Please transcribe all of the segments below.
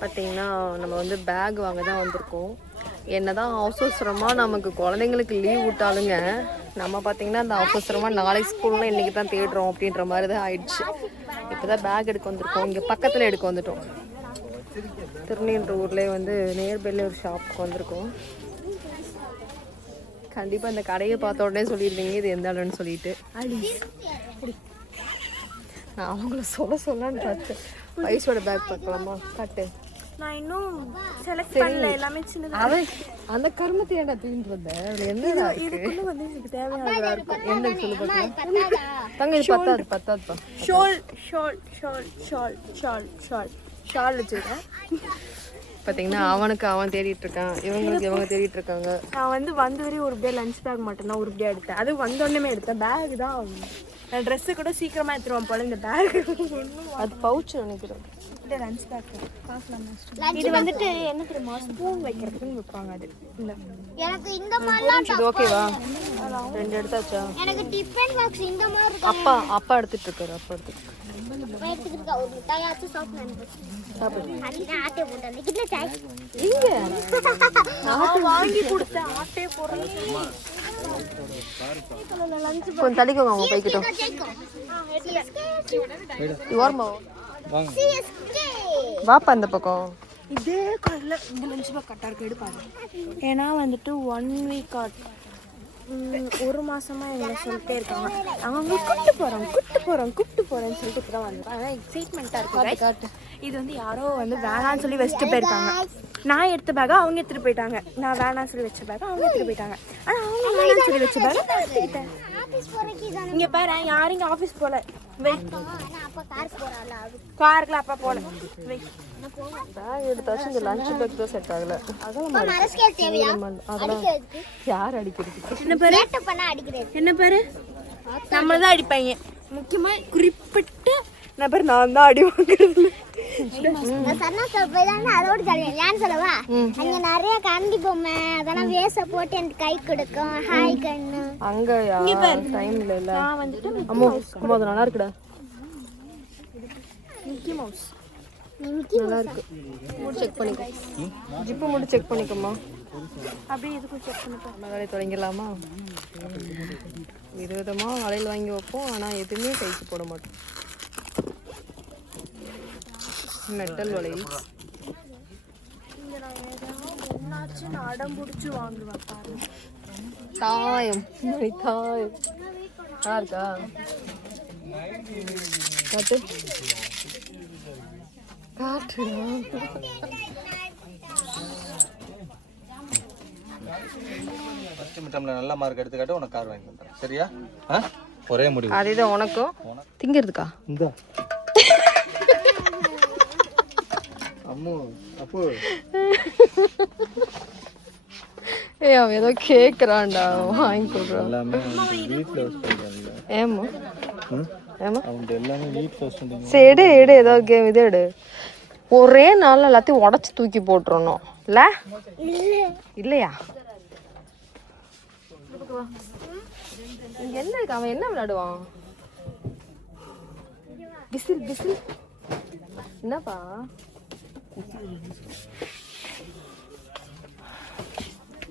பார்த்தீங்கன்னா நம்ம வந்து பேக் வாங்க தான் வந்திருக்கோம். என்னதான் அவசரமாக நமக்கு குழந்தைங்களுக்கு லீவ் விட்டாலுங்க நம்ம பார்த்தீங்கன்னா அந்த அவசரமாக நாளைக்கு ஸ்கூல்லாம் இன்றைக்கி தான் தேடுறோம் அப்படின்ற மாதிரி தான் ஆயிடுச்சு. இப்போ தான் பேக் எடுக்க வந்திருக்கோம். இங்கே பக்கத்தில் எடுக்க வந்துட்டோம். திருநீன்ற ஊர்லேயே வந்து நியர்பைல ஒரு ஷாப்புக்கு வந்திருக்கோம். கண்டிப்பாக இந்த கடையை பார்த்த உடனே சொல்லியிருந்தீங்க இது எந்த இடம்னு சொல்லிட்டு. நான் அவங்கள சொல்லான்னு பார்த்தேன். வயசோட பேக் பார்க்கலாமா? காட்டு. நான் இன்னும் செலக்ட் பண்ணல, எல்லாமே சின்னதா. அவன் அந்த கர்மத்தை ஏன்டா தூக்கிட்டு வந்தேன்? என்னடா இதுக்குள்ள வந்து எனக்கு தேவையானதா இருக்கும். என்ன சொல்லு பார்க்கலாம். தங்க இது பத்தாதுப்பா. Shawl shawl shawl shawl shawl shawl shawl வச்சிருக்கேன். பார்த்தீங்கன்னா அவனுக்கு அவன் தேடிட்டு இருக்கான், இவங்களுக்கு இவங்க தேடிட்டு இருக்காங்க. நான் வந்து வரையும் ஒரு அப்படியே லஞ்ச் பேக் மட்டும்தான் ஒரு அப்படியே எடுத்தேன். அது வந்தோடனே எடுத்தேன். பேக் தான் நான் ட்ரெஸ்ஸு கூட சீக்கிரமாக எடுத்துருவேன் போல. இந்த பேக் அது பவுச் நினைக்கிறேன். இந்த லஞ்ச் பேக் இது வந்துட்டு என்ன தெரியுமா, ஸ்பூன் வைக்கிறதுக்குன்னு வைப்பாங்க. அது இந்த எனக்கு இந்த மாதிரிலாம் இது ஓகேவா? 2 எடுத்தாச்சா? எனக்கு டிஃபன் பாக்ஸ் இந்த மாதிரி இருக்கு. அப்பா எடுத்துட்டு இருக்காரு. எடுத்துக்கிட்டு ஒரு மிட்டாயாச்சும் சாப்பிடுறேன். சாப்பிடு. நான் ஆட்டே போட்டேன். கிட்ட சாய் இங்க நான் வாங்கி கொடுத்தேன். ஆட்டே போடுறேன். கொஞ்சம் தள்ளிக்கோங்க அவங்க போய்கிட்டோம். ஓரமா வாப்பா அந்த பக்கம். இதே காலையில் இந்த லஞ்ச் பேக் கரெக்டாக இருக்கு. எடுப்பாரு. ஏன்னா வந்துட்டு 1 வீக் ஒரு மாசமா எங்களை சொல்லிட்டே இருக்காங்க. அவங்க கூப்பிட்டு போறேன்னு சொல்லிட்டு இப்பதான் வந்திருக்கோம். அதான் எக்ஸைட்மெண்ட்டாக இருக்கு. காட்டு. இது வந்து யாரோ வந்து வேணான்னு சொல்லி வச்சுட்டு போயிருக்காங்க. நான் எடுத்த பேக்கை அவங்க எடுத்துட்டு போயிட்டாங்க. நான் வேணான்னு சொல்லி வச்ச பேக்கை அவங்க எடுத்துட்டு போயிட்டாங்க. ஆனால் அவங்க வேணான்னு சொல்லி வச்ச பேக்கை நான் எடுத்துக்கிட்டேன். இங்க பாரு, யாரும் இங்க ஆஃபீஸ் போல. காருக்குல அப்பா போல. பேக் எடுத்தாச்சு. இந்த லஞ்ச் பேக் தான் செட் ஆகல. அதெல்லாம் யார் அடிக்கிறது? என்ன பேரு நம்மளதான் அடிப்பாங்க. முக்கியமா குறிப்பிட்டு நபர் நான் தான் அடி வாங்குறது. அதோட ஏன்னு சொல்லவா, அங்க நிறைய கண்டி பொம்மை அதெல்லாம் வேச போட்டு எனக்கு கை கொடுக்கும். ஹாய் கண்ணு அங்க டைம்ல இல்ல. நான் வந்துட்டு அம்மா அது நல்லா இருக்குடா. மிக்கி மவுஸ் நல்லா இருக்கு. செக் பண்ணிக்கோ. ஜிப்பு மட்டும் செக் பண்ணிக்கோமா. அப்படியே இதுக்கும் செக் பண்ணிப்போம். நம்ம வேலையை தொடங்கிடலாமா? விதவிதமாக வளையல் வாங்கி வைப்போம், ஆனால் எதுவுமே கைக்கு போட மாட்டோம். மெட்டல் வளையல் என்னாச்சுன்னு அடம் பிடிச்சி வாங்குவேன். பாரு, தாயம் தாயம் நல்லா இருக்கா? காட்டு காட்டுடா. ஃபர்ஸ்ட் மிட்டம்ல நல்ல மார்க் எடுத்துக்காட்டு உனக்கு கார் வாங்கி தரேன். சரியா? ஒரே முடிவு. அதுதான் உனக்கும் திங்கிறதுக்கா? இந்த அம்மு அப்போ அவன் ஏதோ கேட்குறான்டா, வாங்கி கொடுறான். எல்லாமே வீட்டில் வச்சுருக்காங்க. ஏமா ஏமா அவங்க எல்லாமே வீட்டில் வச்சுருந்தீங்க. சரி எடு ஏதோ கேம் இது எடு. ஒரே நாள் எல்லாத்தையும் உடச்சி தூக்கி போட்டுறணும் இல்லை? இல்லையா? இங்க என்ன இருக்கு? அவன் என்ன விளையாடுவான்? பிசில் பிசில் என்னப்பா?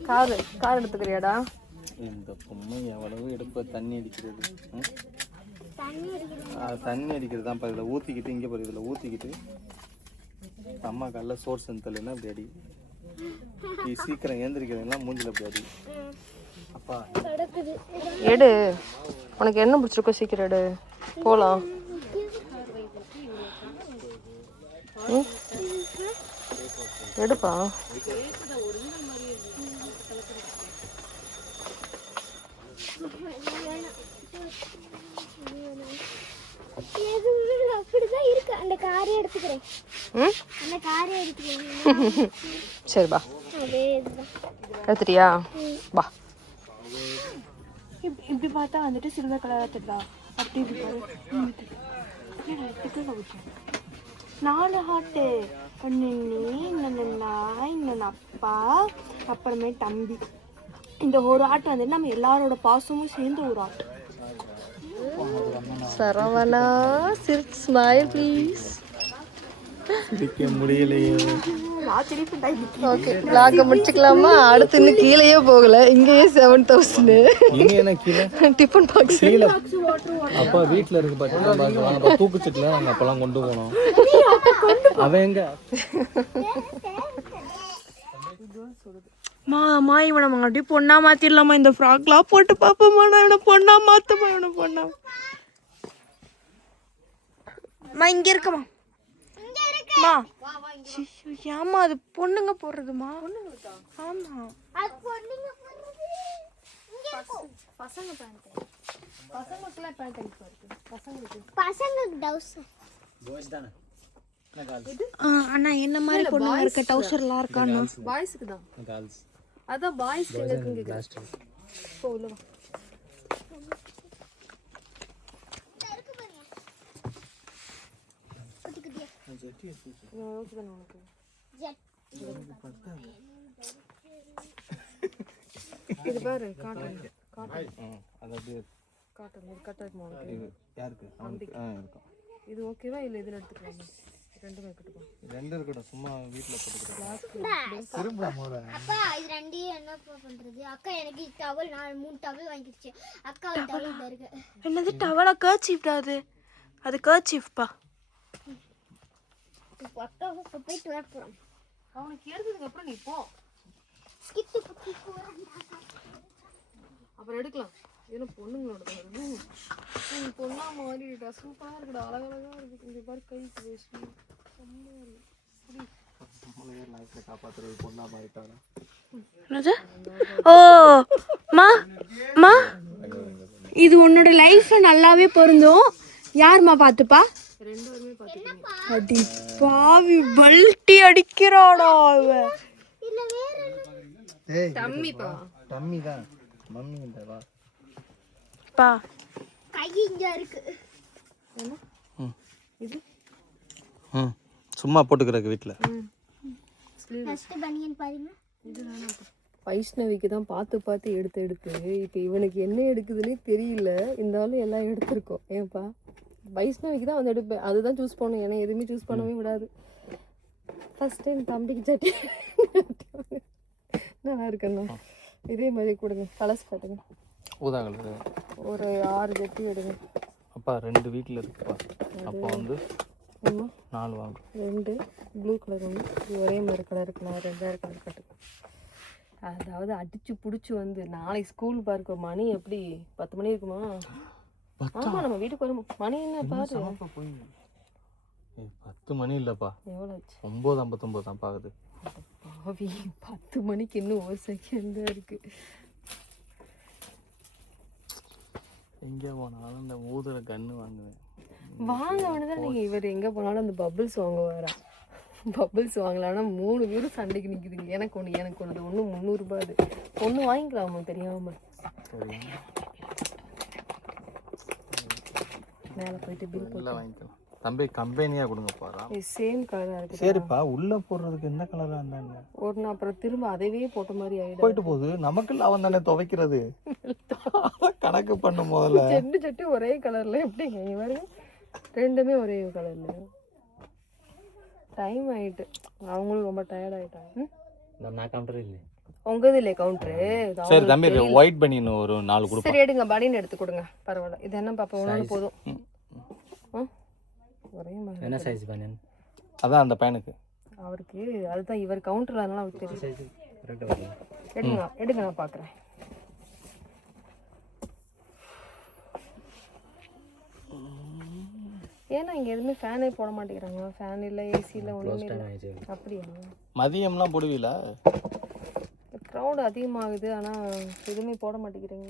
கார் எடுத்துக்கிறியாடா? இந்த பொம்மை எவ்வளவு எடுப்ப தண்ணி அடிக்கிறது. தண்ணி அடிக்கிறது தான் பாரு. இதில் ஊற்றிக்கிட்டு இங்கே பாரு, இதில் ஊற்றிக்கிட்டு அம்மா காலைல சோர்ஸ் சென்தலைன்னா அப்படி அடி. நீ சீக்கிரம் ஏந்திரிக்கிறதுலாம் மூஞ்சில் அப்படி அடி. அப்பா எடு, உனக்கு என்ன பிடிச்சிருக்கோ சீக்கிரம் எடு, போகலாம். எடுப்பா. அப்படிதான் இருக்கு. அந்த காரை எடுத்துக்கிறேன். அந்த காரை எடுத்துக்கிறேன். சரி பா. எடுத்துட்டியா? பா. இப்படி பார்த்தா வந்துட்டு சில்வர் கலர் தெரியுதா? அப்படி இருக்கு. 4 ஹார்ட்டு. ஒன்று நீ, இன்னொன்று நான், இன்னொன்று அப்பா, அப்புறமே தம்பி. இந்த ஒரு ஆட்டு வந்துட்டு நம்ம எல்லாரோட பாசமும் சேர்ந்து ஒரு ஆட்டு. Saravana, smile please. சிரிக்க முடியலையே. Okay vlog முடிச்சுக்கலாமா? அடுத்து இன்னும் கீழேயே போகல, இங்கேயே 7000. இனி என்ன கீழே டிஃபன் பாக்ஸ் கீழே அப்பா வீட்டில் இருக்கு பார்த்தீங்கன்னா தூக்குச்சிட்டுல நாங்கள் அப்பெல்லாம் கொண்டு போனோம். அவன் எங்க மா இவனை மறுபடியும் பொண்ணா மாத்திடலாமா? இந்த ஃப்ராக்லாம் போட்டு பாப்போமா? நான் இவனை பொண்ணா மாத்துமா? இவனை பொண்ணா இங்க இருக்கமா? மா ஏமா அது பொண்ணுங்க போடுறதுமா? ஆமா அது பொண்ணுங்க போடுறது. பசங்க பேண்ட், பசங்களுக்குலாம் பேண்ட் இருக்கு பசங்களுக்கு. பசங்களுக்கு டவுஸ். அண்ணா என்ன மாதிரி பொண்ணுங்க இருக்க டவுசர்லாம் இருக்காண்ணா? பாய்ஸ்க்கு தான். கேர்ள்ஸ் அதான் பாய்ஸ் இருக்குங்க கேக்குறேன். போ உள்ள வா. இது பாரு காட்டன் அது அப்படியே காட்டன் ஒரு கட்டாக்குமா யாருக்கு இருக்கும். இது ஓகேவா இல்லை இதில் எடுத்துக்கலாமா? ரெண்டுமே இருக்கட்டும். ரெண்டு இருக்கட்டும், சும்மா வீட்டில் போட்டுக்கிறேன். திரும்ப போல அப்பா இது ரெண்டையும் என்ன பண்றது? அக்கா எனக்கு டவல் 3 டவல் வாங்கிடுச்சு. அக்கா ஒரு டவல் இந்த இருக்கு. என்னது டவலா? கர்ச்சீஃப்டா அது? அது கர்ச்சீஃப்பா. அக்கா போயிட்டு வர போறோம். அவனுக்கு எடுத்ததுக்கு அப்புறம் நீ போ, ஸ்கிட் புத்தி போறேன். அப்புறம் எடுக்கலாம். ஏன்னா பொண்ணுங்களோட பொண்ணா மாறிட்டா. சூப்பரா இருக்குடா, அழகழகா இருக்கு. இந்த பாரு கைக்கு வேஷ்டி காப்பாத்துறது பொண்ணா மாறிட்டாங்க. ஓ மா மா இது உன்னோட லைஃப்ல நல்லாவே பொருந்தும். யாருமா பாத்துப்பா? ரெண்டு பேருமே பாத்துக்கீங்க. அடி பாவி பல்ட்டி அடிக்கிறாடா அவ. இல்ல வேற டம்மிப்பா. டம்மி தான் மம்மி இந்த வா பா கை இங்க இருக்கு. இது சும்மா போட்டுக்கிறக்கு வீட்டில். ஃபர்ஸ்ட் பனியன் பாருங்க. இது வேணாம். வைஷ்ணவிக்கு தான் பார்த்து பார்த்து எடுத்து இப்போ இவனுக்கு என்ன எடுக்குதுன்னே தெரியல. இருந்தாலும் எல்லாம் எடுத்திருக்கோம். ஏன்ப்பா வைஷ்ணவிக்கு தான் வந்து எடுப்பேன். அதுதான் சூஸ் பண்ணும். ஏன்னா எதுவுமே சூஸ் பண்ணவே விடாது. ஃபர்ஸ்ட் டைம் தம்பிக்கு சட்டி நல்லா இருக்குண்ணா. இதே மாதிரி கொடுங்க. கலர்ஸ் காட்டுங்க. ஊதா கலரு ஒரு 6 ஜட்டி எடுங்க. அப்பா 2 வீட்டில் இருக்குப்பா. அப்போ வந்து ஆமா 4 வாங்கும். 2 ப்ளூ கலர் ஒன்று. இது ஒரே மாதிரி கலர் இருக்கு. நான் 2000 கலர் கட்டுங்க. அதாவது அடிச்சு பிடிச்சி வந்து நாளைக்கு ஸ்கூல் பார்க்க மணி எப்படி 10 மணி இருக்குமா? ஆமா நம்ம வீட்டுக்கு வரும் மணி என்ன பாரு. 10 மணி இல்லைப்பா, எவ்வளோ ஆச்சு? 9:59 தான் பாக்குது. பாவி 10 மணிக்கு இன்னும் 1 செகண்ட் இருக்கு. எங்கே போனாலும் இந்த ஊதுற கன்று வாங்குவேன். வாங்க வேணுதான். நீங்கள் இவர் எங்கே போனாலும் அந்த பபிள்ஸ் வாங்குவாரா? பபிள்ஸ் வாங்கலான்னா 3 பேரும் சண்டைக்கு நிற்குதுங்க. எனக்கு ஒன்று எனக்கு ஒன்று. ஒன்று 300 ரூபாய். அது ஒன்று வாங்கிக்கலாமா தெரியாம? மேலே போயிட்டு பில் போட்டு வாங்கிக்கலாம். தம்பி கம்பெனியா கொடுங்கப்பா. சேம் கலராக இருக்குது. சரிப்பா, உள்ள போடுறதுக்கு என்ன கலரா இருந்தாங்க? ஒரு அப்புறம் திரும்ப அதவே போட்ட மாதிரி ஆயிடும். போயிட்டு போகுது. நமக்கு அவன் தானே துவைக்கிறது. கணக்கு பண்ண முதல்ல 2 சட்டி ஒரே கலர்ல எப்படிங்க? இங்க பாருங்க, ரெண்டுமே ஒரே கலர்ல. டைம் ஆயிட்டு, அவங்களும் ரொம்ப டயர்ட் ஆயிட்டாங்க. நான் கவுண்டர் இல்லை, உங்க இதுல கவுண்டரு. சரி தம்பி, ஒயிட் பனியன் ஒரு 4 கொடுப்பா. சரி எடுங்க, பனியன் எடுத்து கொடுங்க. பரவாயில்ல. இது என்ன பாப்பா, ஒன்று போதும். ஒரே மாதிரி. என்ன சைஸ் பனியன்? அதான் அந்த பையனுக்கு. அவருக்கு அதுதான் இவர் கவுண்டர்ல, அதனால அவருக்கு தெரியும். எடுங்க எடுங்க, நான் பாக்குறேன். ஏன்னா இங்க எதுவுமே ஃபேனே போட மாட்டேங்கிறாங்க. ஃபேன் இல்ல, ஏசி இல்ல, ஒண்ணுமே இல்ல. அப்படியா? மதியம்லாம் போடுவீங்களா? க்ரௌட் அதிகமாகுது, ஆனா எதுவுமே போட மாட்டேங்கிறீங்க.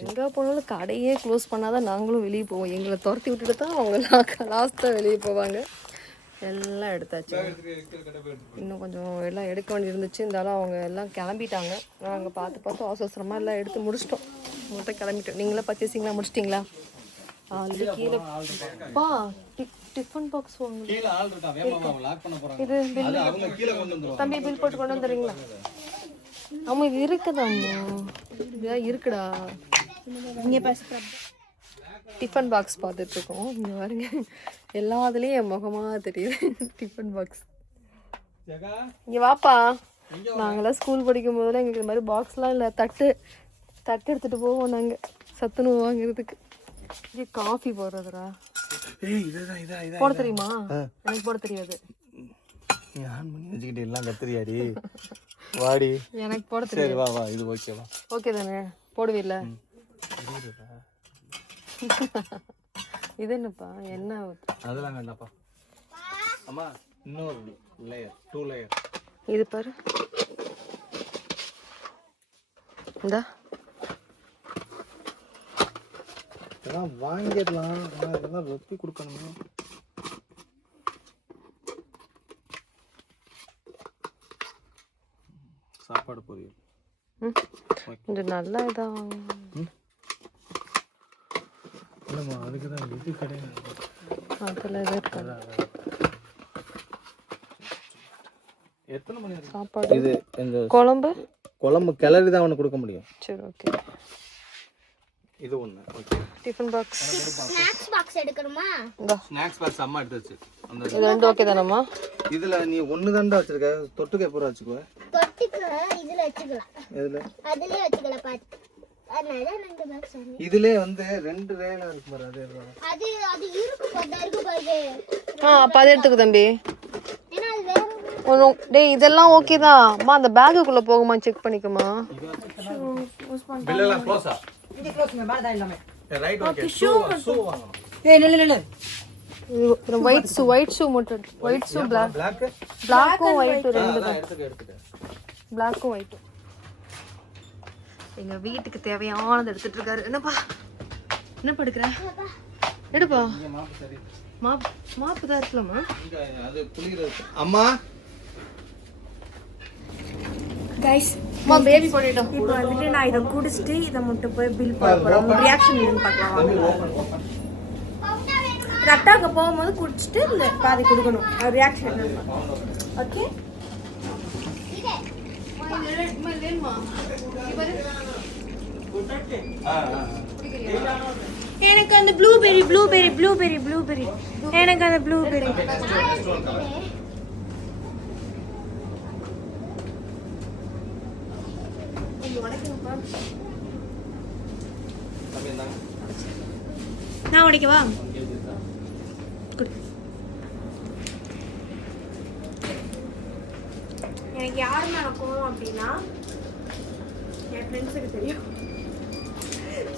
எங்க போனாலும் கடையே க்ளோஸ் பண்ணாதான் நாங்களும் வெளியே போவோம். எங்களை துரத்தி விட்டுட்டு தான் அவங்க லாஸ்ட்டாக வெளியே போவாங்க. எல்லாம் எடுத்தாச்சு. இன்னும் கொஞ்சம் எல்லாம் எடுக்க வேண்டி இருந்துச்சு. இருந்தாலும் அவங்க எல்லாம் கிளம்பிட்டாங்க. நாங்கள் பார்த்து அவசரமாக எல்லாம் எடுத்து முடிச்சிட்டோம். மொத்தம் கிளம்பிட்டோம். நீங்களே பர்ச்சேசிங்லாம் முடிச்சிட்டிங்களா? ஆல்ரெடி கீழே பா டிஃபன் பாக்ஸ் வாங்க. இது தம்பி பில் போட்டு கொண்டு வந்துடுறீங்களா? ஆமாம், இது இருக்குதாம்மா. இதுதான் இருக்குடா. இங்கே பேச டிஃபன் பாக்ஸ் பார்த்துட்ருக்கோம். இங்கே பாருங்க எல்லாத்துலேயும் என் முகமாக தெரியுது டிஃபன் பாக்ஸ். இங்கே வாப்பா. நாங்களாம் ஸ்கூல் படிக்கும் போதெல்லாம் எங்களுக்கு இந்த மாதிரி பாக்ஸ்லாம் இல்லை, தட்டு எடுத்துகிட்டு போவோம் நாங்கள் சத்துணவு வாங்குறதுக்கு. இங்கே காஃபி போடுறதுடா. போட தெரியுமா? எனக்கு போட தெரியாது. நீ ஆன் பண்ணி வச்சுக்கிட்டு எல்லாம் கத்துறியாடி வாடி. எனக்கு போட தெரியாது. சரி வா வா, இது ஓகேவா? ஓகே தானே? போடுவீல்ல? இது என்னப்பா என்ன? அதெல்லாம் வேண்டாப்பா அம்மா. இன்னொரு லேயர், 2 லேயர். இது பாரு இந்தா. இதெல்லாம் வாங்கிடலாம், ஆனால் இதெல்லாம் வெப்பி கொடுக்கணுமா? சாப்பாடு பொரியல் இது நல்லா இதாக வாங்க. இல்லைம்மா, அதுக்கு தான் இது கிடையாது. அதில் இது இருக்காது. எத்தனை மணி சாப்பாடு? இது இந்த குழம்பு கிளறி தான் அவனுக்கு கொடுக்க முடியும். சரி ஓகே. இது ஒன்று okay. Tiffin box. Snacks box எடுக்கணுமா? ஸ்நாக்ஸ் பாக்ஸ் அம்மா எடுத்து வச்சு. அந்த இது ரெண்டு ஓகே தானம்மா? இதில் நீ ஒன்று தாண்டா வச்சிருக்க. தொட்டுக்க எப்போ வச்சுக்குவ? தொட்டுக்க இதில் வச்சுக்கலாம். எதில்? அதிலே வச்சுக்கலாம். பார்த்து இதுல வந்து 2 ரேல இருக்கு பாரு. அது இருக்கு பாருங்க. அப்ப அதை எடுத்துக்க தம்பி. டேய் இதெல்லாம் ஓகே தான். அம்மா அந்த பேக்குக்குள்ள போகுமா செக் பண்ணிக்கமா. பில் எல்லாம் க்ளோஸா? இது க்ளோஸ்ங்க மேல எல்லாமே. Right okay. ஷூ வாங்கணும். ஏய் நில்லு. ஒயிட் ஷூ மட்டும். ஒயிட் ஷூ பிளாக்கும் ஒயிட் ரெண்டு தான். எடுத்துக்க. பிளாக்கும் ஒயிட். எங்க வீட்டுக்கு தேவையானது எடுத்துட்டு இருக்காரு. என்னப்பா என்ன படுக்கிற? எடுப்பா. மாப்பு தான் இருக்கலாமா? அது புளியிருக்கு. அம்மா கைஸ் அம்மா பேபி போட்டுட்டோம். இப்போ வந்துட்டு நான் இதை குடிச்சிட்டு இதை மட்டும் போய் பில் போட போகிறோம். உங்கள் ரியாக்ஷன் என்னன்னு பார்க்கலாம். கரெக்டாக போகும்போது குடிச்சிட்டு இந்த பாதி கொடுக்கணும். அது ரியாக்ஷன் என்னன்னு பார்க்கலாம். ஓகே. எனக்கு அந்த ப்ளூபெரி எனக்கு அந்த ப்ளூபெரி. நான் உடைக்கவா? எனக்கு யார் மேலே கோவம் அப்படின்னா என் ஃப்ரெண்ட்ஸுக்கு தெரியும்.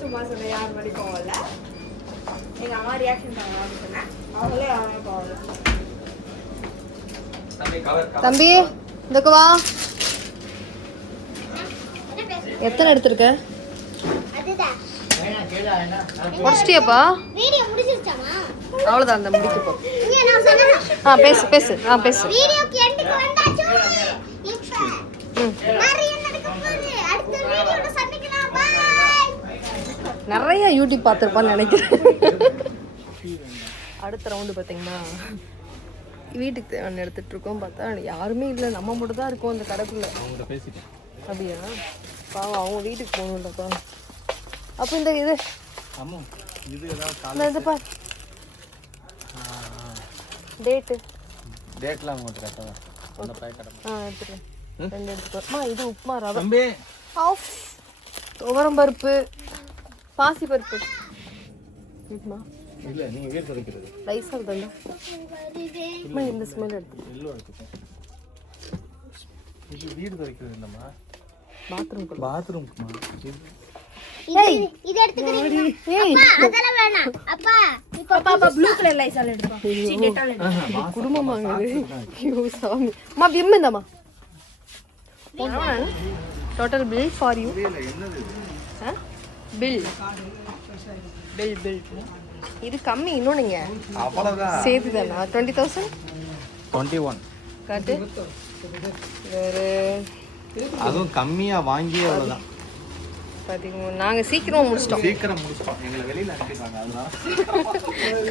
சும்மா சொன்னேன், யார் மாதிரி கோவம் இல்லை. எங்கள் அம்மா ரியாக்ஷன் பண்ணலாம்னு சொன்னேன். அவங்களே யாரும் கோவம் இல்லை. தம்பி இதுக்கு வா. எத்தனை எடுத்திருக்க? முடிச்சிட்டியாப்பா? வீடியோ முடிச்சிருச்சாமா? அவ்வளோதான். அந்த முடிக்க போ. நான் சொன்னேன். பேசு. வீடியோக்கு எண்டுக்கு வந்தாச்சு. நிறைய நடக்க போகுது. அடுத்த வீடியோல சந்திக்கலாம். பை. நிறைய யூடியூப் பார்த்துருப்பான்னு நினைக்கிறேன். அடுத்த ரவுண்டு பார்த்தீங்கன்னா வீட்டுக்கு தேவையான எடுத்துட்டு இருக்கோம். பார்த்தா யாருமே இல்லை, நம்ம மட்டும் தான் இருக்கோம் அந்த கடைக்குள்ள. அவங்கள்ட்ட பேசிட்டேன். அப்படியா? பாவம் அவங்க வீட்டுக்கு போகணும்லப்பா. அப்போ இந்த இது அம்மா இது ஏதாவது இது பாரு டேட்லாம் உங்களுக்கு கரெக்டாக அந்த பேக்கெட் எடுத்துக்கிறேன். 2 எடுத்துக்கோமா. இது உப்புமா ரவை. தம்பி ஆஃப் துவரம் பருப்பு, பாசி பருப்பு. உப்புமா இல்லை நீங்கள் வீடு துடைக்கிறது ரைஸாக தந்தா உப்புமா. இந்த ஸ்மெல் எடுத்து எல்லோ எடுத்துக்கேன். இது வீடு துடைக்கிறது இல்லைம்மா, பாத்ரூம்க்குமா. இது எடுத்துக்கிறீங்களா? அப்பா அதெல்லாம் வேணாம். அப்பா அப்பா ப்ளூ கலர் லைசால் எடுப்பா. டெட்டால் எடுப்பா. குடும்பமாங்க ஐயோ சாமி. அம்மா விம் இந்தம்மா. Total bill for you. Bill இது கம்மி. இன்னும் நீங்க அவ்வளோதான் சேர்த்து தானா? 20,000 21 காட்டு. வேறு அதுவும் கம்மியாக வாங்கி அவ்வளோதான். பார்த்தீங்கன்னா நாங்கள் சீக்கிரம் முடிச்சிட்டோம். எங்களை வெளியில் அனுப்பிடுவாங்க. அதனால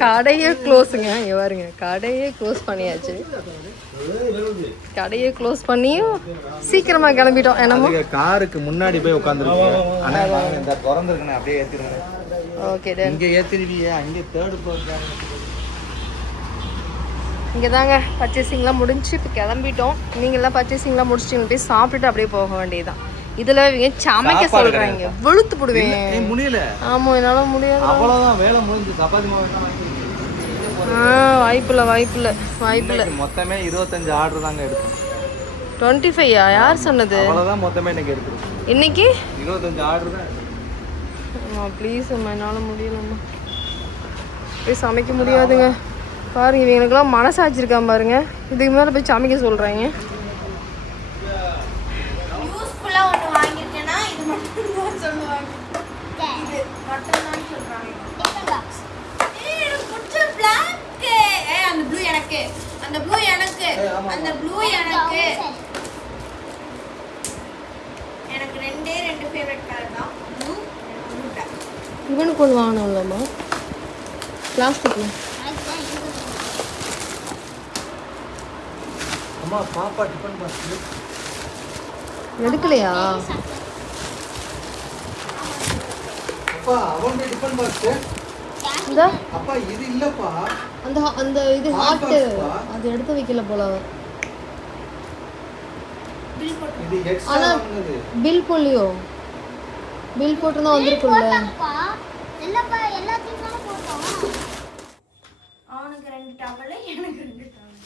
கடையே க்ளோஸுங்க. இங்கே பாருங்க, கடையே க்ளோஸ் பண்ணியாச்சு. கடையை க்ளோஸ் பண்ணியும் சீக்கிரமாக கிளம்பிட்டோம். என்னமோ காருக்கு முன்னாடி போய் உட்காந்துருக்கோம். ஆனால் இந்த திறந்துருக்குண்ணே அப்படியே ஏற்றிருங்க. Okay done. இங்க ஏத்திருவியா? இங்க தேர்ட் ஃப்ளோர் தான். இங்கே தாங்க பர்ச்சேசிங்லாம் முடிஞ்சு இப்போ கிளம்பிட்டோம். நீங்கள்லாம் பர்ச்சேசிங்லாம் முடிச்சுட்டு போய் சாப்பிட்டுட்டு அப்படியே போக வேண்டியதுதான். இதில் இவங்க சமைக்க சொல்கிறாங்க, வெளுத்து போடுவேன். ஏய் முடியல. ஆமாம், என்னால் முடியாது. அவ்வளவுதான் வேலை முடிஞ்சு. சப்பாத்தி மாவு வேணா வாங்கி. வாய்ப்பில்லை. மொத்தமே 25 ஆர்டர் தாங்க எடுத்தோம். 25யா? யார் சொன்னது? அவ்வளவுதான் மொத்தமே எனக்கு எடுத்துரும். இன்னைக்கு 25 ஆர்டர் தான். அம்மா ப்ளீஸ் அம்மா, என்னால் முடியலம்மா. போய் சமைக்க முடியாதுங்க. பாருங்க, இவங்களுக்குலாம் மனசாட்சி இருக்கா பாருங்க. இதுக்கு மேலே போய் சமைக்க சொல்கிறாங்க. யூஸ்ஃபுல்லாக ஒன்று வாங்கியிருக்கேன்னா இது மட்டும் தான் சொல்லுவாங்க. இது மட்டும் தான் சொல்கிறாங்க. எனக்கு பிடிச்ச பிளாக்கு. அந்த ப்ளூ எனக்கு, அந்த ப்ளூ எனக்கு, அந்த ப்ளூ எனக்கு. எனக்கு ரெண்டே 2 ஃபேவரட் கலர் தான், ப்ளூ ப்ளூ டாக். இவனுக்கு ஒன்று வாங்கணும்லம்மா, பிளாஸ்டிக்ல. அம்மா பாப்பா டிபன் பாக்ஸ் எடுக்கலையா? அப்பா அவங்க டிபன் பாக்ஸ். இந்த அப்பா இது இல்லப்பா. அந்த இது ஹாட், அது எடுத்து வைக்கல போல. இது எக்ஸ்ட்ரா வாங்குனது. Bill polio? பில் போட்டு தான் வந்திருக்குல்ல. இல்லப்பா எல்லாத்தையும் தான போட்டோம். அவனுக்கு 2 டவல், எனக்கு 2 டவல்.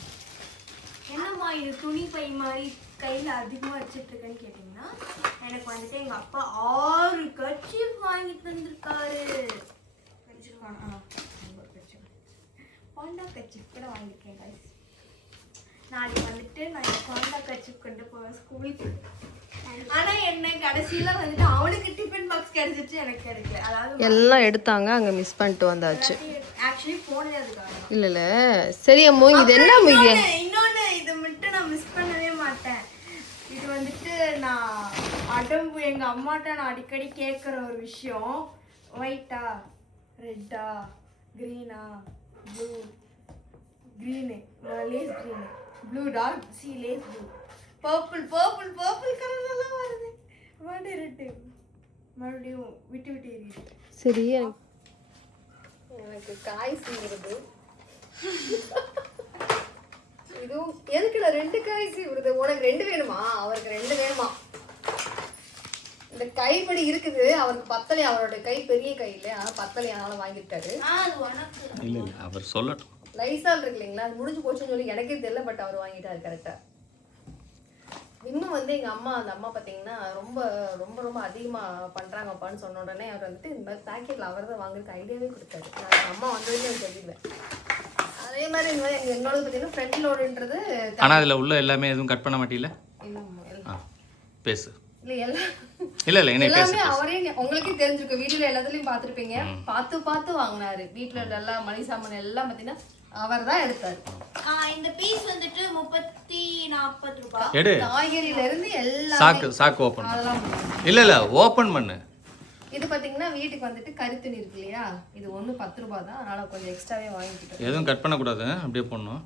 என்னம்மா இது துணி பை மாதிரி கையில் அதிகமாக வச்சுட்டு இருக்கேன்னு கேட்டிங்கன்னா, எனக்கு வந்துட்டு எங்கள் அப்பா 6 கர்ச்சீஃப் வாங்கி தந்திருக்காரு. ஹோண்டா கர்ச்சீஃப் கூட வாங்கியிருக்கேன் guys. நாளைக்கு வந்துட்டு நான் என் ஹோண்டா கர்ச்சீஃப் கொண்டு போவேன் ஸ்கூலுக்கு. ஆனால் என்ன கடைசியில் வந்துட்டு அவனுக்கு டிஃபன் பாக்ஸ் கிடைச்சிச்சு, எனக்கு கிடைக்கல. அதாவது எல்லாம் எடுத்தாங்க, அங்கே மிஸ் பண்ணிட்டு வந்தாச்சு. ஆக்சுவலி போனே அதுக்காக. இல்லைல்ல, சரி அம்மோ, இது என்ன மீதி? இன்னொன்று இதை மட்டும் நான் மிஸ் பண்ணவே மாட்டேன். இது வந்துட்டு நான் அடம்பு எங்கள் அம்மாட்ட நான் அடிக்கடி கேட்குற ஒரு விஷயம். ஒயிட்டா, ரெட்டா, க்ரீனா, ப்ளூ, க்ரீனு, லேஸ் க்ரீனு, ப்ளூ டார்க் சி லேஸ் ப்ளூ, பர்பிள் கலர்லாம் வருது. மறுபடியும் ரெட்டு, மறுபடியும் விட்டு எரியுது. சரி, எனக்கு காய் சீவுறது. இதுவும் எதுக்குடா 2 காய் சீவுறது? உனக்கு 2 வேணுமா? அவருக்கு 2 வேணுமா? இந்த கைப்படி இருக்குது, அவருக்கு பத்தலை. அவரோட கை பெரிய கை இல்லை, ஆனால் பத்தலை, அதனால வாங்கிட்டாரு. அது உனக்கு இல்ல இல்ல அவர் சொல்லட்டும். லைசால் இருக்கு இல்லைங்களா, அது முடிஞ்சு போச்சுன்னு சொல்லி எனக்கே தெரியல, பட் அவர் வாங்கிட்டாரு கரெக்டாக. இன்னும் வந்து எங்கள் அம்மா, அந்த அம்மா பார்த்தீங்கன்னா ரொம்ப ரொம்ப ரொம்ப அதிகமாக பண்ணுறாங்கப்பான்னு சொன்ன உடனே அவர் வந்துட்டு இந்த மாதிரி பேக்கெட்டில் அவர் தான் வாங்குறதுக்கு ஐடியாவே கொடுத்தாரு. நான் எங்கள் அம்மா வந்ததுன்னு எனக்கு சொல்லிடுவேன். அதே மாதிரி இந்த மாதிரி என்னோட பார்த்தீங்கன்னா ஃப்ரண்ட் லோடுன்றது. ஆனால் அதில் உள்ள எல்லாமே எதுவும் கட் பண்ண மாட்டீங்களா? இல்லை, பேசு. இல்லை எல்லாம் இல்லை என்ன எல்லாமே அவரே, உங்களுக்கே தெரிஞ்சிருக்கும், வீடியோல எல்லாத்துலயும் பார்த்துருப்பீங்க. பார்த்து வாங்கினாரு. வீட்டுல எல்லாம் மளிகை சாமான் எல்லாம் பார்த்தீங்கன்னா அவர் தான் எடுத்தாரு. இந்த பீஸ் வந்துட்டு 30-40 ரூபாய். எடு. காய்கறியில இருந்து எல்லாம் சாக்கு ஓப்பன் அதெல்லாம். இல்லை ஓப்பன் பண்ணு. இது பாத்தீங்கன்னா வீட்டுக்கு வந்துட்டு கருத்துணி இருக்கு இல்லையா, இது ஒண்ணு 10 ரூபாய் தான், அதனால கொஞ்சம் எக்ஸ்ட்ராவே வாங்கிக்கிட்டேன். எதுவும் கட் பண்ணக்கூடாது, அப்படியே போடணும்.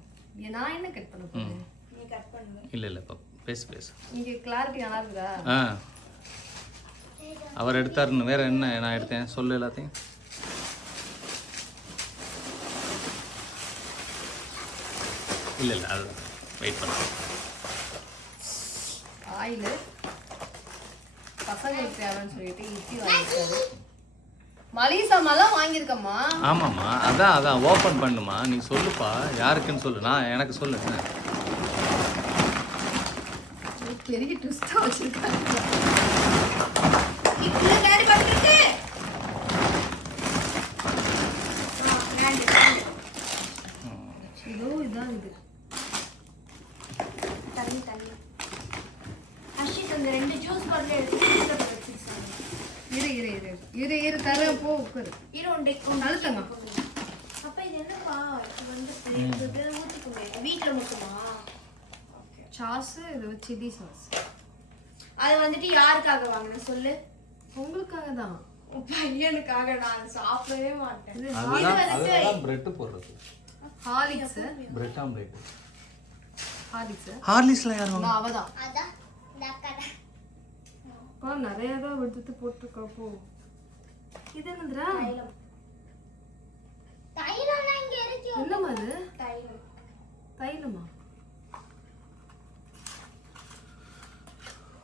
நான் என்ன கட் பண்ண போறேன்? நீ கட் பண்ணுங்க. இல்லை பேசு. இங்க கிளாரிட்டி நல்லா இருக்குதா? அவர் எடுத்தாருன்னு வேற என்ன நான் எடுத்தேன் சொல்லு எல்லாத்தையும். இல்லை அதுதான் வெயிட் பண்ண. ஆயில் பசங்களுக்கு தேவைன்னு சொல்லிட்டு இட்லி வாங்கிட்டாரு. மளிகை சாமான்லாம் வாங்கியிருக்கம்மா. ஆமாம்மா, அதான் ஓப்பன் பண்ணுமா. நீ சொல்லுப்பா, யாருக்குன்னு சொல்லு. நான் எனக்கு சொல்லு. பெரிய ட்விஸ்டா வச்சிருக்காங்க. இப்படி கேரி பண்ணிட்டு இதோ இதான் இது. தண்ணி அஷித் அந்த 2 ஜூஸ் பாட்டில் எடுத்து இரு தர போ உட்காரு. அழுத்தங்க. அப்ப இது என்னப்பா வந்து ஊத்திக்குமே வீட்டுல மட்டுமா? சாஸ், இது சில்லி சாஸ். அது வந்துட்டு யாருக்காக வாங்கின சொல்லு? உங்களுக்காக தான். பையனுக்காக. நான் சாப்பிடவே மாட்டேன். அதெல்லாம் பிரெட் போடுறது. Horlicks, bread omelette. ஹார்லிக்ஸ்ல யார் வாங்க? அவதான். அதான் இந்த அக்கா தான். நிறைய தான் எடுத்து போட்டுருக்கா. போ. இது என்னதுடா? தைலம்னா இங்க இருக்கு. என்னம்மா அது? தைலம். தைலமா?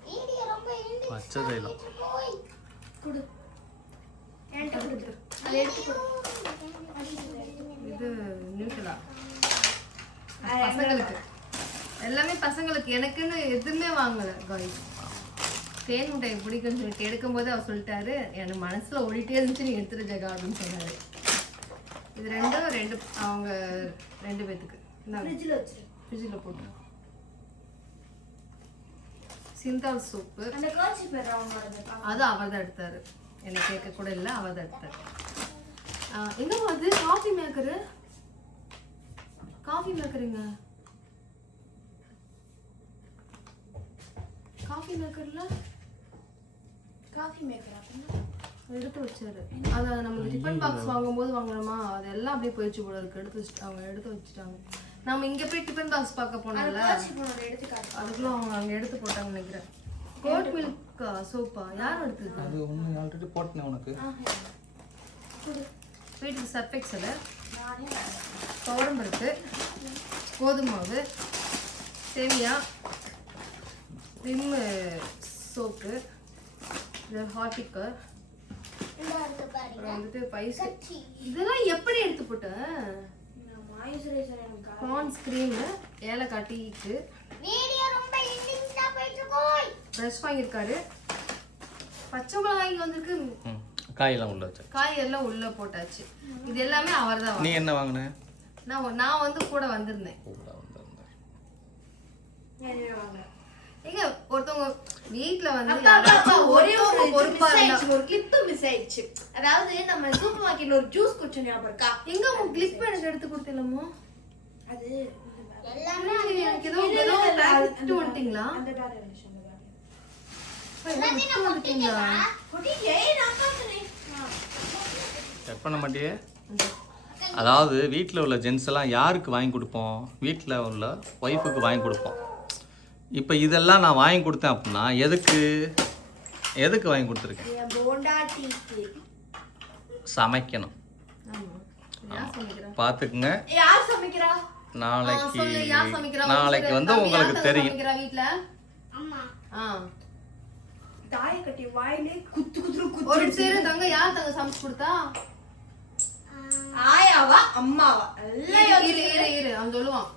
வீடியோ ரொம்ப இருந்து பச்சை தைலம். போய் குடு. என்கிட்ட குடு. அதை எடுத்து கொடு. இது நியூட்ரலா? பசங்களுக்கு எல்லாமே பசங்களுக்கு. எனக்குன்னு எதுவுமே வாங்கல காய்ஸ். தேன் முட்டையை பிடிக்கும்னு சொல்லிட்டு எடுக்கும்போது அவர் சொல்லிட்டாரு, எனக்கு மனசுல ஓடிட்டே இருந்துச்சு, நீ எடுத்துரு ஜெகா அப்படின்னு சொன்னாரு. இது ரெண்டு அவங்க 2 பேத்துக்கு. ஃப்ரிட்ஜில் வச்சிரு. ஃப்ரிட்ஜில் போட்டு. சிந்தால் சோப்பு அந்த காய்ச்சி பேர் அவங்க அது அவர் தான் எடுத்தாரு. எனக்கு கேட்க கூட இல்லை, அவர் தான் எடுத்தாரு. எங்கம்மா அது காஃபி மேக்கரு? காஃபி மேக்கருங்க. காஃபி மேக்கர்ல காஃபி மேக்கர் எடுத்து வச்சாரு. அதை நம்ம டிஃபன் பாக்ஸ் வாங்கும்போது வாங்கணுமா, அதெல்லாம் அப்படியே போயிடுச்சு போல இருக்கு. அவங்க எடுத்து வச்சுட்டாங்க. நம்ம இங்க போய் டிஃபன் பாக்ஸ் பார்க்க போனோம்ல, அதுக்குள்ள அவங்க அங்க எடுத்து போட்டாங்கன்னு நினைக்கிறேன். கோட் மில்க் சோப்பா யார் எடுத்தது? அது ஒன்று ஆல்ரெடி போட்டேன் உனக்கு. வீட்டுக்கு சர்ஃப் எக்ஸல், துவரம்பருப்பு, கோதுமாவு, சேமியா, விம் சோப்பு, ஹார்டிக்கர், அப்புறம் வந்துட்டு பைஸ். இதெல்லாம் எப்படி எடுத்து போட்டேன்? பான்ஸ் கிரீம், ஏலக்காய் டீக்கு, வீடியோ ரொம்ப இன்ட்ரெஸ்டா போயிட்டு இருக்கோய். ப்ரஷ் வாங்கியிருக்காரு. பச்சை மிளகாய் வந்திருக்கு. காயெல்லாம் உள்ள வச்சேன். காய் எல்லாம் உள்ள போட்டாச்சு. இது எல்லாமே அவர் தான். நீ என்ன வாங்கின? நான் வந்து கூட வந்திருந்தேன். எங்க ஒருத்தவங்க வீட்ல வந்து ஒரே ஒரு பொறுப்பா ஒரு கிளிப் மிஸ் ஆயிடுச்சு. அதாவது நம்ம சூப்பர் மார்க்கெட்ல ஒரு ஜூஸ் குடிச்சோம் ஞாபகம் இருக்கா? எங்க உங்க கிளிப் எனக்கு எடுத்து கொடுத்தீங்களோ? அது எல்லாமே எனக்கு ஏதோ விட்டு வந்துட்டீங்களா? அந்த பேக் இருந்துச்சு. அந்த பேக் எல்லாமே நான் வந்துட்டீங்களா? ஏய் நான் பார்த்தேன். கட் பண்ண மாட்டியே? அதாவது வீட்டில் உள்ள ஜென்ஸ் எல்லாம் யாருக்கு வாங்கி கொடுப்போம்? வீட்டில் உள்ள ஒய்ஃபுக்கு வாங்கி கொடுப்போம். இப்போ இதெல்லாம் நான் வாங்கி கொடுத்தேன் அப்படின்னா எதுக்கு வாங்கி கொடுத்துருக்கேன்? போண்டா டீக்கு சமைக்கணும். ஆமா. யார் சமைக்கிறா? பார்த்துக்குங்க. யார் சமைக்கிறா? நாளைக்கு சொல்லு, யார் சமைக்கிறா? நாளைக்கு வந்து தம்பி, உங்களுக்கு யார் தெரியும். சமைக்கிறா வீட்ல? அம்மா தாய கட்டி வாயிலே குத்து ஒரு சேரு தங்க யார் தங்க சமைச்சு கொடுத்தா? ஆயாவா அம்மாவா? இரு அவன் சொல்லுவான்.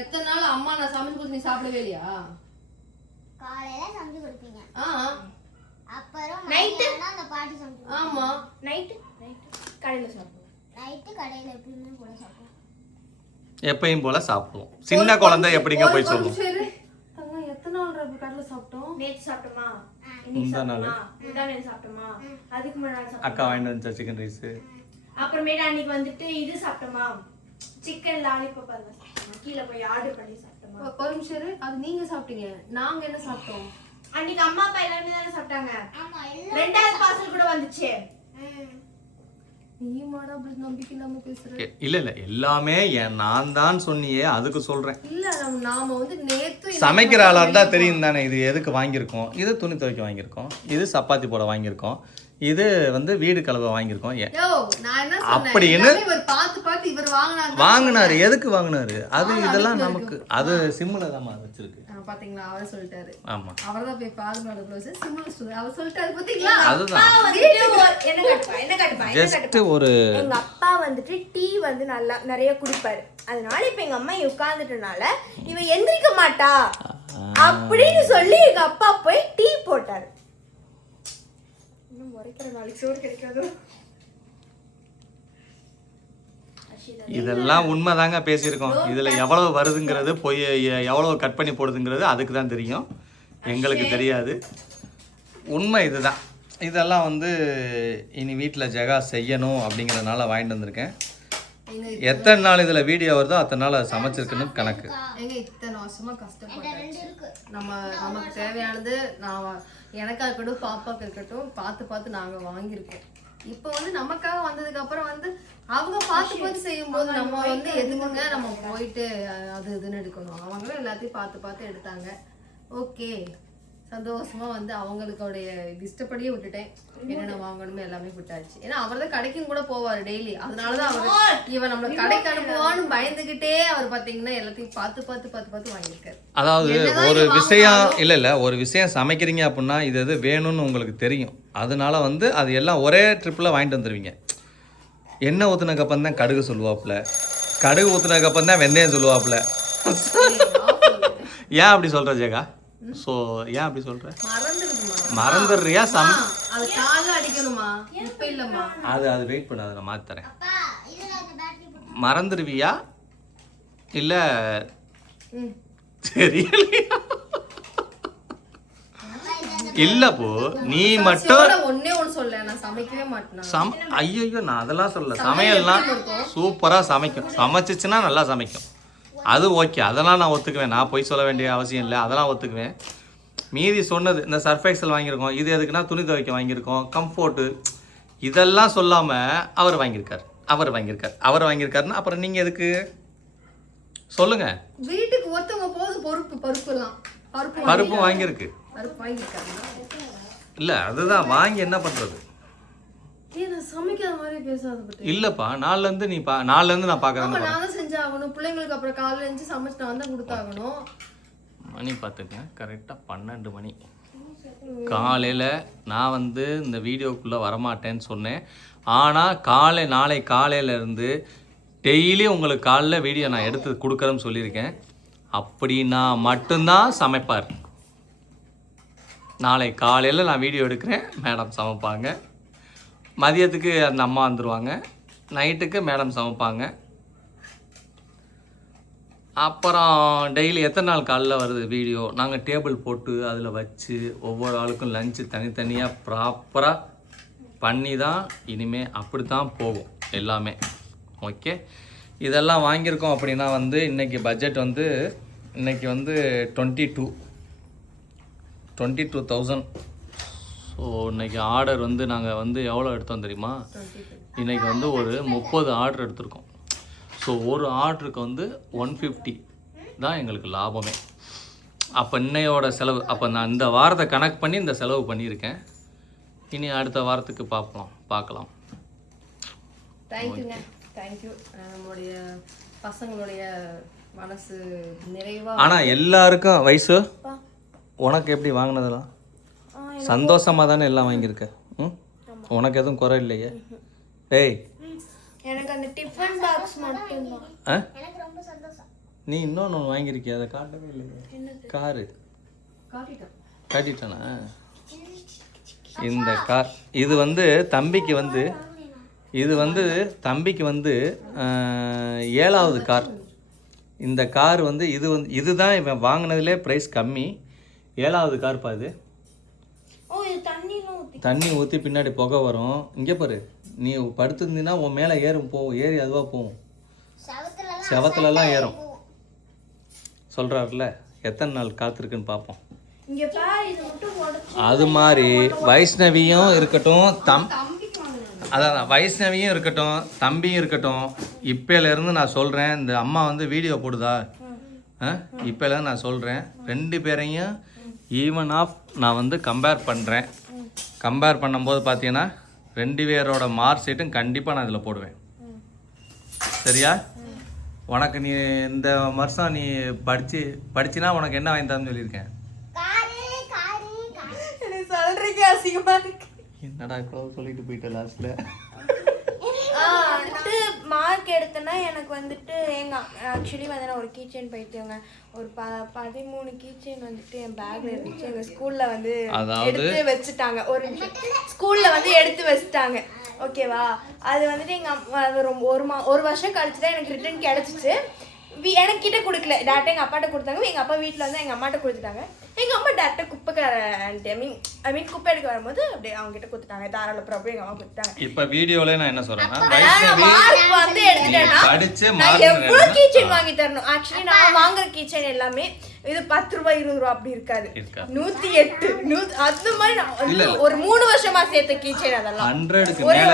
எத்தனை நாள் அம்மா நான் சமைச்சு கொடுத்து நீ சாப்பிடவே இல்லையா? காலையில சமைச்சு கொடுப்பீங்க, அப்புறம் நைட்டு அந்த பாட்டி சமைச்சு ஆமா. நைட்டு கடையில சாப்பிடுவோம். நைட்டு கடையில எப்பயுமே கூட சாப்பிடுவோம். எப்பயும் போல சாப்பிடுவோம். சின்ன குழந்தை எப்படிங்க போய் சொல்லும்? சரி தங்க எத்தனை நாள் கடலை சாப்பிட்டோம்? நேத்து சாப்பிட்டோமா? முந்தா நாள் முந்தானே சாப்பிட்டோமா? அதுக்கு முன்னாடி அக்கா வாங்கிட்டு வந்துச்சா சிக்கன் ரைஸ். அப்புறமேட்டு அன்னைக்கு வந்துட்டு இது சாப்பிட்டோமா, சிக்கன் லாலிபாப் அந்த கீழே போய் ஆர்டர் பண்ணி சாப்பிட்டோமா. ஒரு நிமிஷம் இரு. அது நீங்க சாப்பிட்டீங்க, நாங்க என்ன சாப்பிட்டோம்? அன்னைக்கு அம்மா அப்பா எல்லாரும் தானே சாப்பிட்டாங்க. ஆமா, ரெண்டாவது பார்சல் கூட வந்துச்சு. நீ மாடா அப்படி நம்பிக்கை இல்லாம பேசுற. இல்ல எல்லாமே நான் தான் சொன்னியே, அதுக்கு சொல்றேன். இல்ல நாம வந்து நேத்து சமைக்கிற ஆளா இருந்தா தெரியும் தானே இது எதுக்கு வாங்கியிருக்கோம். இது துணி துவைக்க வாங்கியிருக்கோம், இது சப்பாத்தி போட வாங்கியிருக்கோம், இது வந்து வீடு கழுவ வாங்கியிருக்கோம். நான் என்ன அப்படின்னு இவர் பார்த்து இவர் வாங்கினாரு. எதுக்கு வாங்கினாரு? அது இதெல்லாம் நமக்கு அது சிம்ல தான் வச்சிருக்கு. பாத்தீங்களா? அவர் சொல்லிட்டாரு. ஆமா, அவர்தான் போய் பாருங்க ப்ளவுஸ் சிம்ல அவர் சொல்லிட்டாரு. பாத்தீங்களா? அதுதான் ஜஸ்ட் ஒரு எங்க அப்பா வந்துட்டு டீ வந்து நல்லா நிறைய குடிப்பாரு. அதனால இப்ப எங்க அம்மா உட்கார்ந்துட்டனால இவ எந்திரிக்க மாட்டா அப்படின்னு சொல்லி எங்க அப்பா போய் டீ போட்டாரு. இன்னும் முறைக்கிற நாளைக்கு சோறு கிடைக்காதோ? இதெல்லாம் உண்மைதாங்க பேசியிருக்கோம். இதுல எவ்வளவு வருதுங்கிறது போய் எவ்வளவு கட் பண்ணி போடுதுங்கிறது அதுக்கு தான் தெரியும், எங்களுக்கு தெரியாது. உண்மை இதுதான். இதெல்லாம் வந்து இனி வீட்டில் ஜெகா செய்யணும் அப்படிங்கிறதுனால வாங்கிட்டு வந்திருக்கேன். எத்தனை நாள் இதில் வீடியோ வருதோ அத்தனை நாள் சமைச்சிருக்குன்னு கணக்கு. எங்க இத்தனை வருஷமா கஷ்டப்பட்டாச்சு. நமக்கு தேவையானது எனக்கா இருக்கட்டும் பாப்பாக்கு இருக்கட்டும் பார்த்து நாங்கள் வாங்கியிருக்கோம். இப்போ வந்து நமக்காக வந்ததுக்கு அப்புறம் வந்து அவங்க பார்த்து செய்யும்போது நம்ம வந்து எதுக்குங்க நம்ம போயிட்டு அது இதுன்னு எடுக்கணும். அவங்களும் எல்லாத்தையும் பார்த்து எடுத்தாங்க. ஓகே சந்தோஷமா வந்து அவங்களுடைய இஷ்டப்படியே விட்டுட்டேன். என்னென்ன வாங்கணுமோ எல்லாமே விட்டாச்சு. ஏன்னா அவர் தான் கடைக்கும் கூட போவார் டெய்லி. அதனாலதான் அவர் இவன் நம்மள கடைக்கு அனுப்புவான்னு பயந்துகிட்டே அவர் பாத்தீங்கன்னா எல்லாத்தையும் பார்த்து வாங்கியிருக்காரு. அதாவது ஒரு விஷயம் இல்ல ஒரு விஷயம் சமைக்கிறீங்க அப்படின்னா இது எது வேணும்னு உங்களுக்கு தெரியும். அதனால வந்து அது எல்லாம் ஒரே ட்ரிப்பில் வாங்கிட்டு வந்துடுவீங்க. எண்ணெய் ஊற்றுனக்கப்புறம் தான் கடுகு சொல்லுவாப்புல, கடுகு ஊற்றுனக்கப்புறம் தான் வெந்தயம் சொல்லுவாப்புல. ஏன் அப்படி சொல்கிற ஜெகா? ஸோ ஏன் அப்படி சொல்கிற? மறந்துடுறியா? அது கால அடிக்கணுமா? இப்ப இல்லம்மா, அது வெயிட் பண்ண, அதை நான் மாற்றி தரேன். மறந்துடுவியா இல்லை? சரி இல்லப்போ நீ மட்டும் ஒண்ணே ஒன்று சொல்ல, நான் சமைக்கவே மாட்டேன். ஐயோ நான் அதெல்லாம் சொல்ல. சமையல்லாம் சூப்பராக சமைக்கும், சமைச்சிச்சுன்னா நல்லா சமைக்கும். அது ஓகே, அதெல்லாம் நான் ஒத்துக்குவேன். நான் போய் சொல்ல வேண்டிய அவசியம் இல்லை, அதெல்லாம் ஒத்துக்குவேன். மீதி சொன்னது இந்த சர்ஃபெக்சல் வாங்கியிருக்கோம், இது எதுக்குன்னா துணி துவைக்க வாங்கியிருக்கோம், கம்ஃபோர்ட்டு, இதெல்லாம் சொல்லாமல் அவர் வாங்கியிருக்காருன்னா அப்புறம் நீங்கள் எதுக்கு சொல்லுங்க? வீட்டுக்கு ஒருத்தவங்க போதும், பருப்பு வாங்கியிருக்கு இல்லை, அதுதான் வாங்கி என்ன பண்ணுறது? சமைக்காத மாதிரி பேசாத இல்லப்பா, நாலுலேருந்து நான் பார்க்குறேன். நான் தான் செஞ்சாகணும் பிள்ளைங்களுக்கு. அப்புறம் காலையில் எழுந்து சமைச்சு நான் தான் கொடுத்தாகணும். மணி பார்த்துக்கங்க, கரெக்டாக 12 மணி காலையில். நான் வந்து இந்த வீடியோக்குள்ளே வரமாட்டேன்னு சொன்னேன். ஆனால் நாளை காலையிலேருந்து டெய்லி உங்களுக்கு காலைல வீடியோ நான் எடுத்து கொடுக்குறேன்னு சொல்லியிருக்கேன். அப்படின்னா மட்டும்தான் சமைப்பார். நாளை காலையில் நான் வீடியோ எடுக்கிறேன், மேடம் சமைப்பாங்க. மதியத்துக்கு அந்த அம்மா வந்துடுவாங்க, நைட்டுக்கு மேடம் சமைப்பாங்க. அப்புறம் டெய்லி எத்தனை நாள் காலைல வருது வீடியோ, நாங்கள் டேபிள் போட்டு அதில் வச்சு ஒவ்வொரு ஆளுக்கும் லஞ்சு தனித்தனியாக ப்ராப்பராக பண்ணி தான் இனிமேல் அப்படி தான் போகும் எல்லாமே. ஓகே, இதெல்லாம் வாங்கியிருக்கோம். அப்படின்னா வந்து இன்றைக்கி பட்ஜெட் வந்து இன்றைக்கி வந்து 22,000. ஸோ இன்றைக்கி ஆர்டர் வந்து நாங்கள் வந்து எவ்வளோ எடுத்தோம் தெரியுமா? இன்றைக்கி வந்து ஒரு 30 ஆர்டர் எடுத்திருக்கோம். ஸோ ஒரு ஆர்டருக்கு வந்து 150 தான் எங்களுக்கு லாபமே. அப்போ இன்னையோட செலவு, அப்போ நான் இந்த வாரத்தை கணக்கு பண்ணி இந்த செலவு பண்ணியிருக்கேன். இனி அடுத்த வாரத்துக்கு பார்க்கலாம். தேங்க்யூங்க, தேங்க்யூ. நம்மளுடைய பசங்களுடைய மனசு நிறைவா. ஆனால் எல்லாருக்கும் வயசு உனக்கு எப்படி வாங்கினதெல்லாம் சந்தோஷமாக தானே எல்லாம் வாங்கியிருக்க? உனக்கு எதுவும் குறை இல்லையே? ஏய், எனக்கு அந்த டிஃபன் பாக்ஸ் மட்டும்தான். நீ இன்னொன்று வாங்கியிருக்கிய, அதை காட்டவே இல்லையே. காரு காட்டிட்டானா? இந்த கார் இது வந்து தம்பிக்கு வந்து 7வது கார். இந்த கார் வந்து இதுதான் இவன் வாங்கினதுலே ப்ரைஸ் கம்மி. 7வது கார் பா இது. தண்ணி ஊற்றி பின்னாடி புகை வரும். இங்கே பாரு, நீ படுத்துருந்தீங்கன்னா உன் மேலே ஏறி அதுவாக போகும், செவத்துலலாம் ஏறும். சொல்கிறாருல, எத்தனை நாள் காத்திருக்குன்னு பார்ப்போம். அது மாதிரி வைஷ்ணவியும் இருக்கட்டும், வைஷ்ணவியும் இருக்கட்டும், தம்பியும் இருக்கட்டும். இப்போலேருந்து நான் சொல்கிறேன், இந்த அம்மா வந்து வீடியோ போடுதா, இப்போலேருந்து நான் சொல்கிறேன், 2 பேரையும் ஈவன் ஆஃப் நான் வந்து கம்பேர் பண்ணுறேன். கம்பேர் பண்ணும்போது பார்த்தீங்கன்னா 2 பேரோட மார்க் ஷீட்டும் கண்டிப்பாக நான் இதில் போடுவேன். சரியா? உனக்கு நீ இந்த வருஷம் நீ படிச்சினா உனக்கு என்ன வாங்கி தரேன்னு சொல்லியிருக்கேன். என்னடா இப்போ சொல்லிட்டு போயிட்டேன் லாஸ்ட்டில். மார்க் எடுத்தேன்னா எனக்கு வந்துட்டு ஆக்சுவலி வந்து நான் ஒரு கீச்செயின் போயிட்டேங்க. ஒரு 13 கீச்செயின் வந்துட்டு என் பேக்ல இருந்துச்சு. எங்கள் ஸ்கூலில் வந்து எடுத்து வச்சுட்டாங்க. ஸ்கூலில் வந்து எடுத்து வச்சுட்டாங்க. ஓகேவா? அது வந்துட்டு எங்கள் ஒரு வருஷம் கழிச்சு தான் எனக்கு ரிட்டர்ன் கிடச்சிச்சு. எனக்கு கிட்ட கொடுக்கல, டேரக்டாக எங்கள் அப்பாட்ட கொடுத்தாங்க. எங்கள் அப்பா வீட்டில் வந்து எங்கள் அம்மாட்ட கொடுத்துட்டாங்க. எங்கள் அம்மா டேரக்டாக குப்பைக்காரன்ட்டு ஐ மீன் குப்பை எடுக்க வரும்போது அப்படியே அவங்க கிட்ட கொடுத்துட்டாங்க. தாராள பிரபு எங்கள் அம்மா கொடுத்தாங்க. இப்போ வீடியோவில் நான் என்ன சொல்கிறேன்னா, வந்து எடுத்துட்டேன்னா எவ்வளோ கீச்செயின் வாங்கி தரணும். ஆக்சுவலி நான் வாங்குற கீச்செயின் எல்லாமே இது 10 ரூபா 20 ரூபா அப்படி இருக்காது. 108 அந்த மாதிரி நான் ஒரு 3 வருஷமா சேர்த்த கீச்செயின். அதெல்லாம் 100க்கு மேல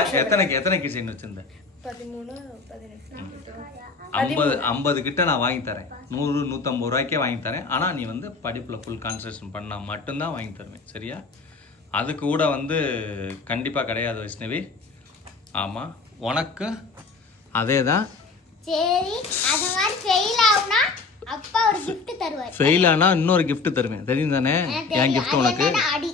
எத்தனை கீச்செயின் வச்சிருந்தேன்? 13 18 50 கிட்ட நான் வாங்கி தரேன். 100 150 ரூபாய்க்கே வாங்கி தரேன். ஆனால் நீ வந்து படிப்பில் ஃபுல் கான்சன்ட்ரேஷன் பண்ணால் மட்டும்தான் வாங்கி தருவேன். சரியா? அது கூட வந்து கண்டிப்பாக கிடையாது வைஷ்ணவி. ஆமாம், உனக்கு அதே தான். சரி, அது மாதிரி ஃபெயில் ஆகுனா அப்பா ஒரு gift தருவார். ஃபெயில் ஆனால் இன்னொரு gift தருவேன். தெரியும் தானே? என் gift உனக்கு. அடி.